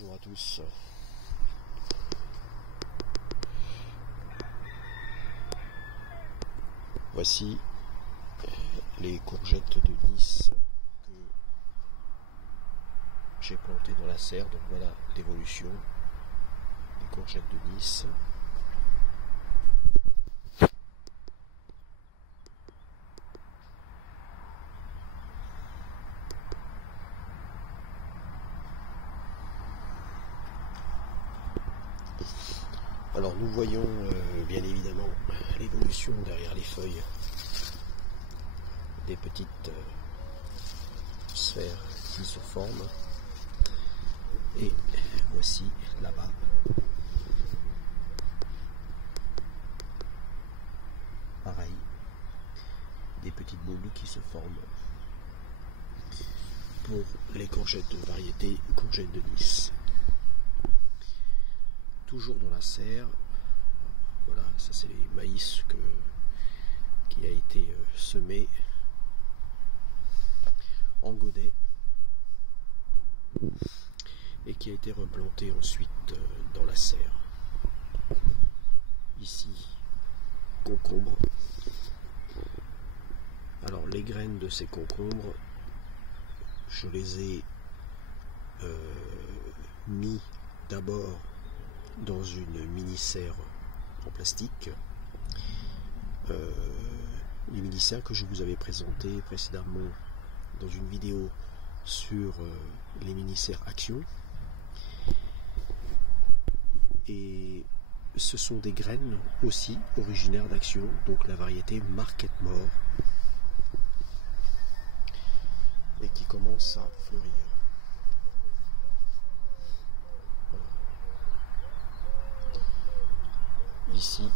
Bonjour à tous. Voici les courgettes de Nice que j'ai plantées dans la serre. Donc voilà l'évolution des courgettes de Nice. Alors nous voyons bien évidemment l'évolution derrière les feuilles des petites sphères qui se forment. Et voici là-bas pareil, des petites boules qui se forment pour les courgettes de variété courgettes de Nice. Toujours dans la serre. Voilà, ça c'est les maïs qui a été semé en godet et qui a été replanté ensuite dans la serre. Ici, concombre. Alors les graines de ces concombres, je les ai mis d'abord dans une mini-serre en plastique, les mini-serres que je vous avais présentées précédemment dans une vidéo sur les mini-serres Action. Et ce sont des graines aussi originaires d'Action, donc la variété Market More, et qui commence à fleurir. Ici,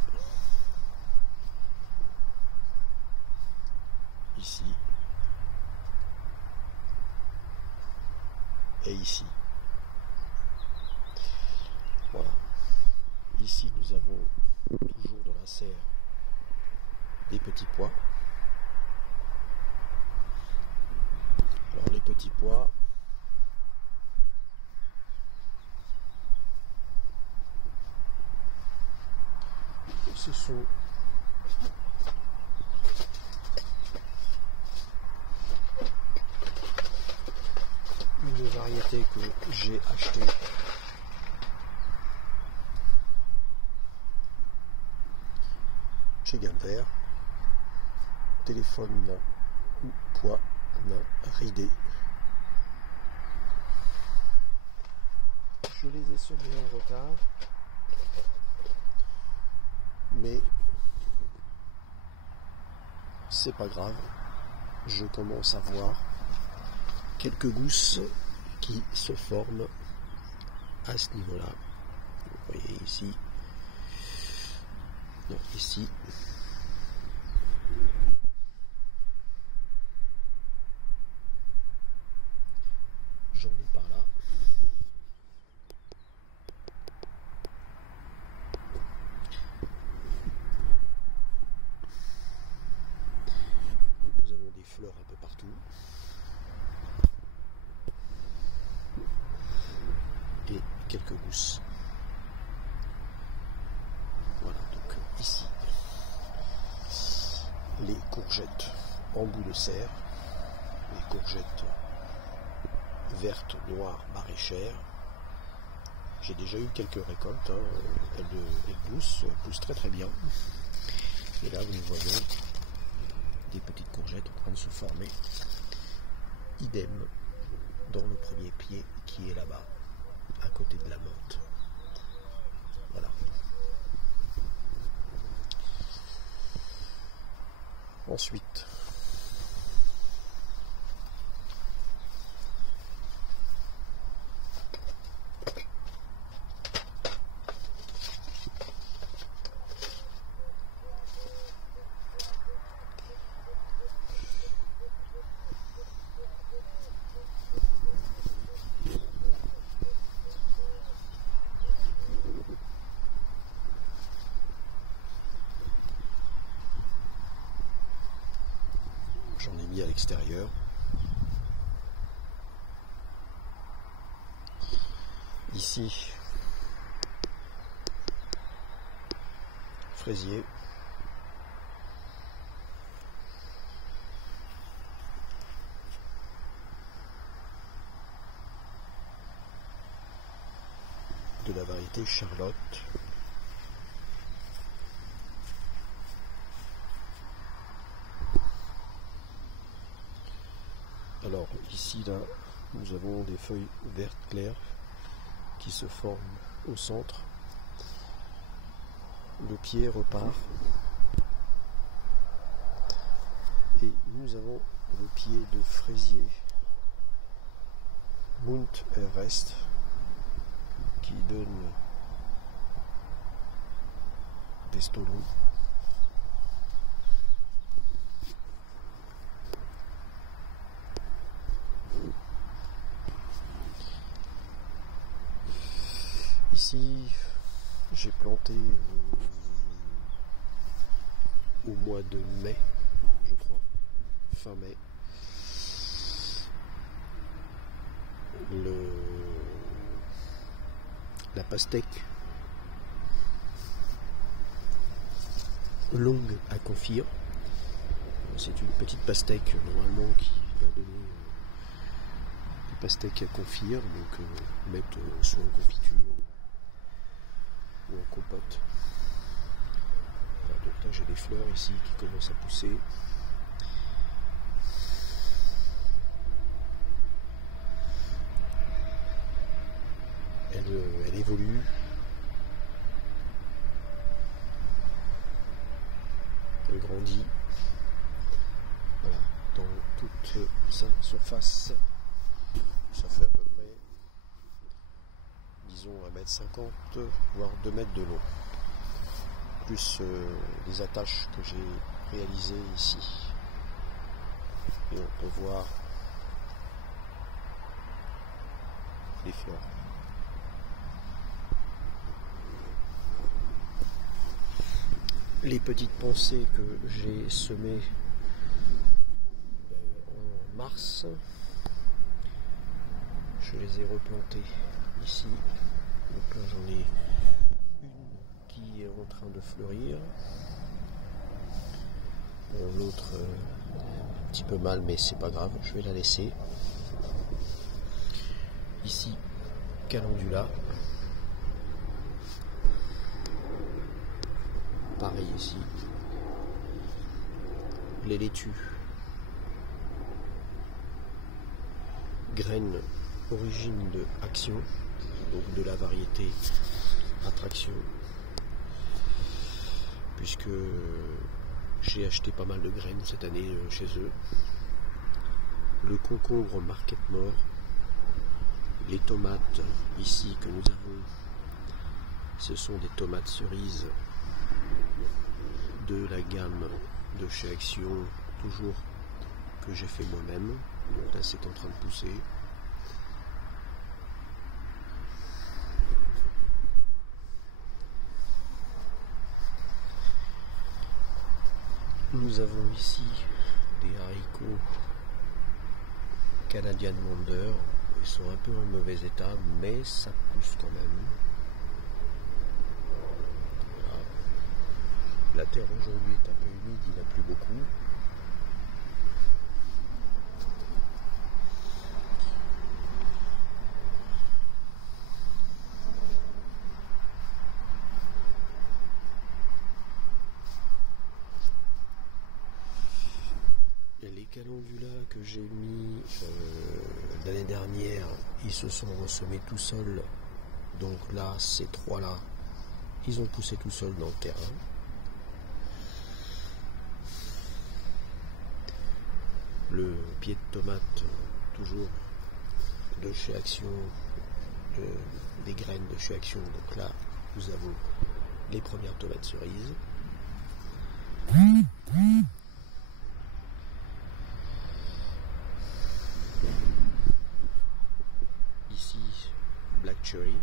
et ici. Voilà. Ici, nous avons toujours dans la serre des petits pois. Alors les petits pois, ce sont une variété que j'ai achetée chez Gainter. Téléphone ou pois ridé. Je les ai semés en retard, mais c'est pas grave. Je commence à voir quelques gousses qui se forment à ce niveau-là. Vous voyez ici, non, ici. J'en ai par là. Nous avons des fleurs un peu partout. Et quelques gousses. Voilà, donc ici, les courgettes en bout de serre, les courgettes vertes, noires, maraîchères. J'ai déjà eu quelques récoltes, elles poussent très très bien. Et là, nous voyons des petites courgettes en train de se former. Idem dans le premier pied qui est là-bas, à côté de la menthe. Voilà. Ensuite, j'en ai mis à l'extérieur. Ici, fraisier. De la variété Charlotte. Alors ici là, nous avons des feuilles vertes claires qui se forment au centre. Le pied repart. Et nous avons le pied de fraisier Mount Everest qui donne des stolons. Ici, j'ai planté au mois de mai, je crois, fin mai, la pastèque longue à confire. C'est une petite pastèque normalement qui va donner des pastèques à confire, donc mettre soit en confiture ou en compote. Voilà, donc là j'ai des fleurs ici qui commencent à pousser. Elle évolue. Elle grandit. Voilà, dans toute sa surface. Ça fait à peu près, disons, 1,50 m, voire 2 mètres de long. Plus les attaches que j'ai réalisées ici. Et on peut voir les fleurs. Les petites pensées que j'ai semées en mars, je les ai replantées ici. Donc là j'en ai une qui est en train de fleurir. Bon, l'autre un petit peu mal, mais c'est pas grave, je vais la laisser. Ici, calendula. Pareil ici. Les laitues. Graines origine de Action, donc de la variété Attraction. Puisque j'ai acheté pas mal de graines cette année chez eux. Le concombre Market Mort. Les tomates ici que nous avons, ce sont des tomates cerises de la gamme de chez Action, toujours que j'ai fait moi-même. Donc là c'est en train de pousser. Nous avons ici des haricots Canadian Wonder. Ils sont un peu en mauvais état, mais ça pousse quand même. Voilà. La terre aujourd'hui est un peu humide, il n'a plus beaucoup. Les calendulas que j'ai mis l'année dernière, ils se sont ressemés tout seuls. Donc là, ces trois-là, ils ont poussé tout seuls dans le terrain. Le pied de tomate, toujours de chez Action, des graines de chez Action. Donc là, nous avons les premières tomates cerises. Ici, Black Cherry.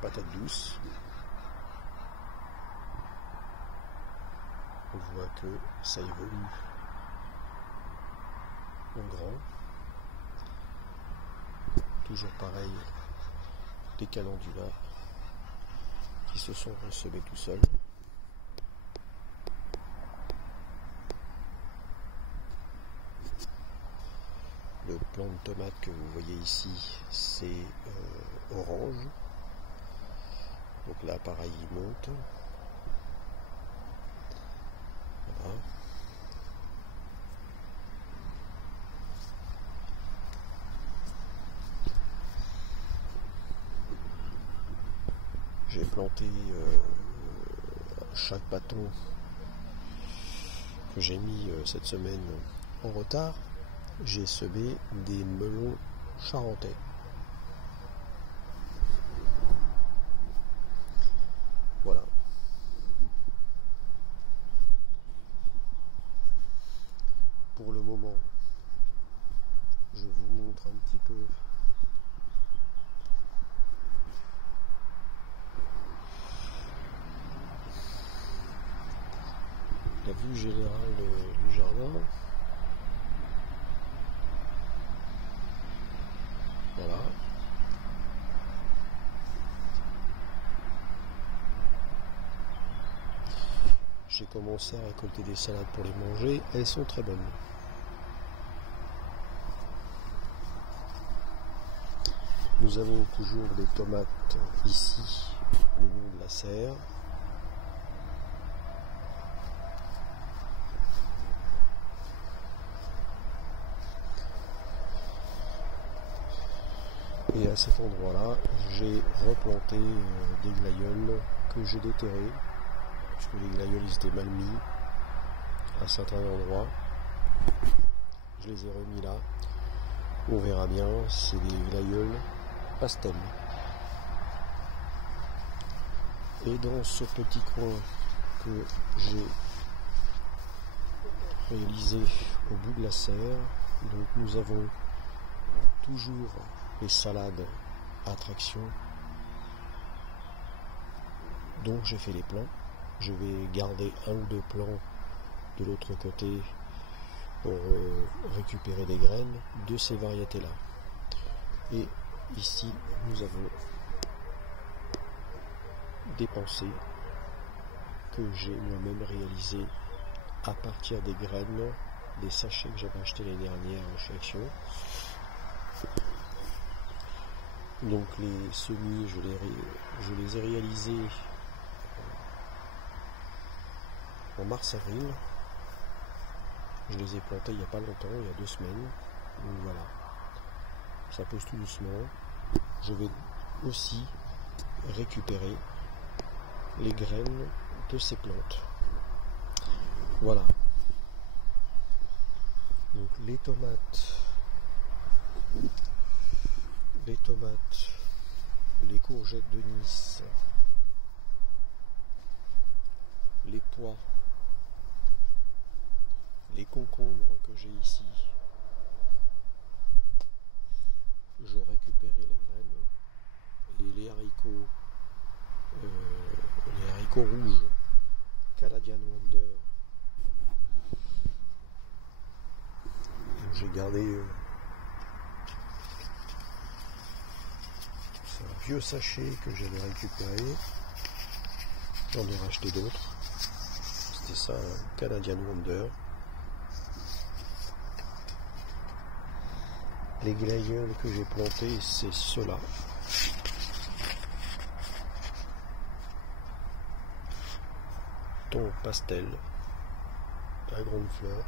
patates douces. On voit que ça évolue en grand. Toujours pareil, des calendulas qui se sont ressemés tout seuls. Le plant de tomate que vous voyez ici, c'est orange. Donc là, pareil, il monte. Voilà. J'ai planté chaque bâton que j'ai mis cette semaine en retard. J'ai semé des melons charentais. Voilà. Pour le moment, je vous montre un petit peu la vue générale du jardin. Voilà. J'ai commencé à récolter des salades pour les manger. Elles sont très bonnes. Nous avons toujours des tomates ici, le long de la serre. Et à cet endroit-là, j'ai replanté des glaïeuls que j'ai déterrés, puisque les glaïeuls ils étaient mal mis à certains endroits. Je les ai remis là. On verra bien, c'est des glaïeuls pastel. Et dans ce petit coin que j'ai réalisé au bout de la serre, donc nous avons toujours les salades à traction, donc j'ai fait les plants. Je vais garder un ou deux plants de l'autre côté pour récupérer des graines de ces variétés là. Et ici nous avons des pensées que j'ai moi-même réalisées à partir des graines des sachets que j'avais achetés l'année dernière chez Action. Donc les semis, je les ai réalisés en mars-avril. Je les ai plantés il n'y a pas longtemps, il y a 2 semaines. Donc voilà, ça pousse tout doucement. Je vais aussi récupérer les graines de ces plantes. Voilà. Donc les tomates, les courgettes de Nice, les pois, les concombres que j'ai ici, je récupérais les graines, et les haricots rouges Canadian Wonder, j'ai gardé un vieux sachet que j'avais récupéré, j'en ai racheté d'autres, c'était ça, Canadian Wonder. Les glaïeuls que j'ai plantés, c'est ceux-là. Ton pastel, à grande fleur.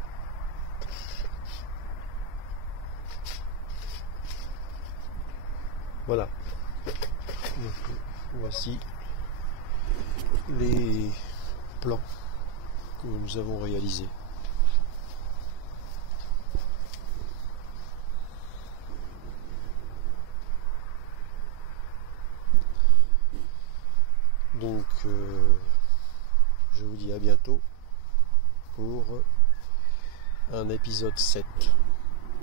Voilà. Donc, voici les plans que nous avons réalisés. Donc, je vous dis à bientôt pour un épisode 7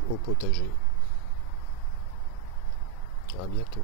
au potager. À bientôt.